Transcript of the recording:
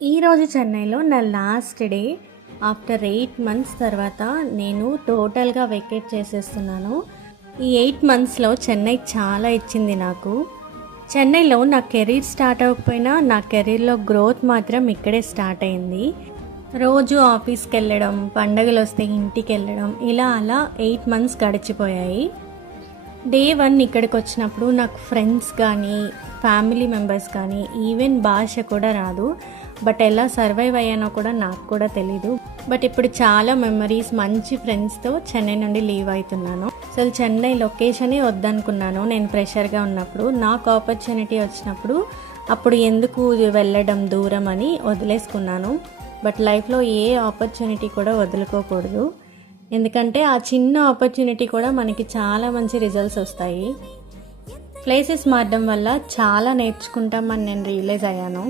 ఈరోజు చెన్నైలో నా లాస్ట్ డే. ఆఫ్టర్ 8 మంత్స్ తర్వాత నేను టోటల్గా వెకేట్ చేసేస్తున్నాను. ఈ 8 మంత్స్లో చెన్నై చాలా ఇచ్చింది నాకు. చెన్నైలో నా కెరీర్ స్టార్ట్ అవ్వకపోయినా నా కెరీర్లో గ్రోత్ మాత్రం ఇక్కడే స్టార్ట్ అయింది. రోజు ఆఫీస్కి వెళ్ళడం, పండగలు వస్తే ఇంటికి వెళ్ళడం, ఇలా అలా 8 మంత్స్ గడిచిపోయాయి. డే 1 ఇక్కడికి వచ్చినప్పుడు నాకు ఫ్రెండ్స్ కానీ ఫ్యామిలీ మెంబర్స్ కానీ ఈవెన్ భాష కూడా రాదు. బట్ ఎలా సర్వైవ్ అయ్యానో కూడా నాకు కూడా తెలీదు. బట్ ఇప్పుడు చాలా మెమరీస్, మంచి ఫ్రెండ్స్తో చెన్నై నుండి లీవ్ అవుతున్నాను. అసలు చెన్నై లొకేషనే వద్దనుకున్నాను నేను ప్రెషర్గా ఉన్నప్పుడు. నాకు ఆపర్చునిటీ వచ్చినప్పుడు అప్పుడు ఎందుకు వెళ్ళడం దూరం అని వదిలేసుకున్నాను. బట్ లైఫ్లో ఏ ఆపర్చునిటీ కూడా వదులుకోకూడదు. ఎందుకంటే ఆ చిన్న ఆపర్చునిటీ కూడా మనకి చాలా మంచి రిజల్ట్స్ వస్తాయి. ప్లేసెస్ మారడం వల్ల చాలా నేర్చుకుంటామని నేను రియలైజ్ అయ్యాను.